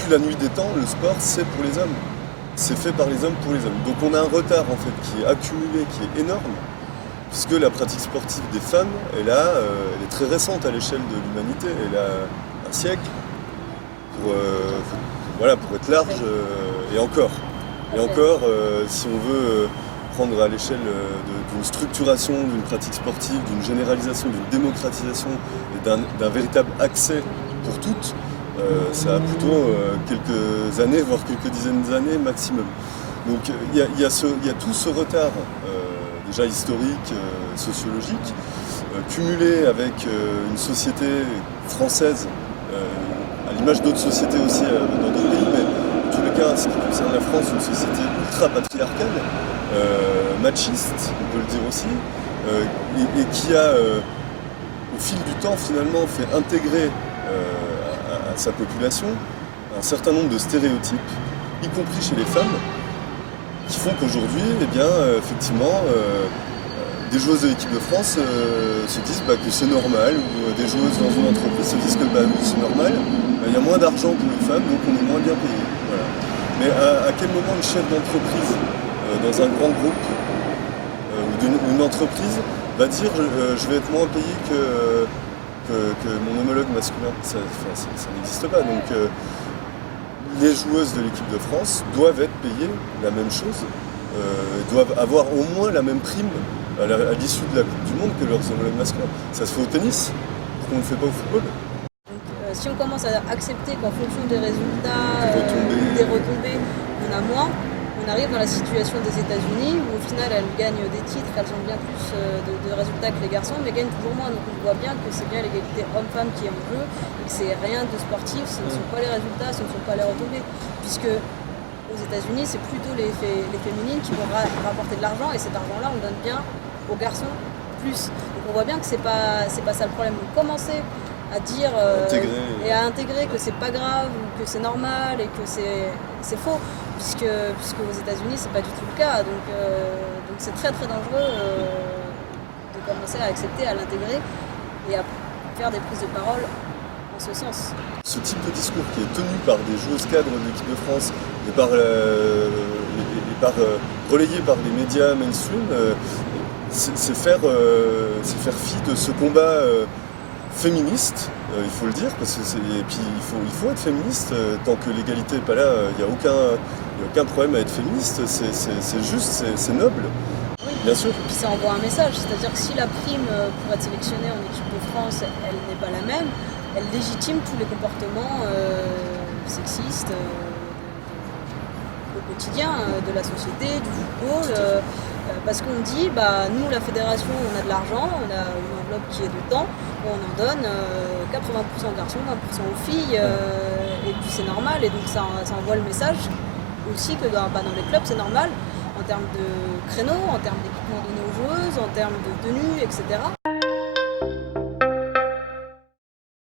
depuis la nuit des temps, le sport, c'est pour les hommes. C'est fait par les hommes pour les hommes. Donc on a un retard en fait qui est accumulé, qui est énorme, puisque la pratique sportive des femmes, elle est très récente à l'échelle de l'humanité. Elle a un siècle pour être large et encore. Et encore, si on veut prendre à l'échelle d'une structuration d'une pratique sportive, d'une généralisation, d'une démocratisation et d'un véritable accès pour toutes, ça a plutôt quelques années, voire quelques dizaines d'années maximum. Donc il y a tout ce retard déjà historique, sociologique, cumulé avec une société française, à l'image d'autres sociétés aussi dans d'autres pays, mais en tous les cas, en ce qui concerne la France, une société ultra patriarcale, machiste, on peut le dire aussi, et qui a, au fil du temps, finalement, fait intégrer à sa population un certain nombre de stéréotypes, y compris chez les femmes, qui font qu'aujourd'hui, eh bien, effectivement, des joueuses de l'équipe de France se disent que c'est normal, ou des joueuses dans une entreprise se disent que oui, c'est normal, il y a moins d'argent pour les femmes, donc on est moins bien payé. Voilà. Mais à quel moment une chef d'entreprise dans un grand groupe ou une entreprise va dire je vais être moins payé que mon homologue masculin? Ça n'existe pas. Donc les joueuses de l'équipe de France doivent être payées la même chose, doivent avoir au moins la même prime à l'issue de la Coupe du Monde que leurs homologues masculins. Ça se fait au tennis, pourquoi on ne le fait pas au football? Si on commence à accepter qu'en fonction des résultats, des retombées, on a moins, on arrive dans la situation des États-Unis où au final elles gagnent des titres, elles ont bien plus de résultats que les garçons, mais gagnent toujours moins. Donc on voit bien que c'est bien l'égalité homme-femme qui est en jeu et que c'est rien de sportif, ce ne sont pas les résultats, ce ne sont pas les retombées. Puisque aux États-Unis, c'est plutôt les féminines qui vont rapporter de l'argent et cet argent-là, on donne bien aux garçons plus. Donc on voit bien que c'est pas ça le problème. Donc commencer à dire et à intégrer que c'est pas grave ou que c'est normal et que c'est faux, puisque aux États-Unis c'est pas du tout le cas. Donc c'est très très dangereux de commencer à accepter, à l'intégrer et à faire des prises de parole en ce sens. Ce type de discours qui est tenu par des joueuses cadres de l'équipe de France et relayé par les médias mainstream, c'est faire fi de ce combat féministe, il faut le dire, et puis il faut être féministe, tant que l'égalité n'est pas là, il n'y a aucun problème à être féministe, c'est juste, c'est noble, oui, bien sûr. Puis ça envoie un message, c'est-à-dire que si la prime pour être sélectionnée en équipe de France, elle n'est pas la même, elle légitime tous les comportements sexistes au quotidien de la société, du football. Parce qu'on dit, nous, la fédération, on a de l'argent, on a une enveloppe qui est de temps, on en donne 80% aux garçons, 20% aux filles, et puis c'est normal, et donc ça envoie le message aussi que dans les clubs, c'est normal, en termes de créneaux, en termes d'équipement donné aux joueuses, en termes de tenue, etc.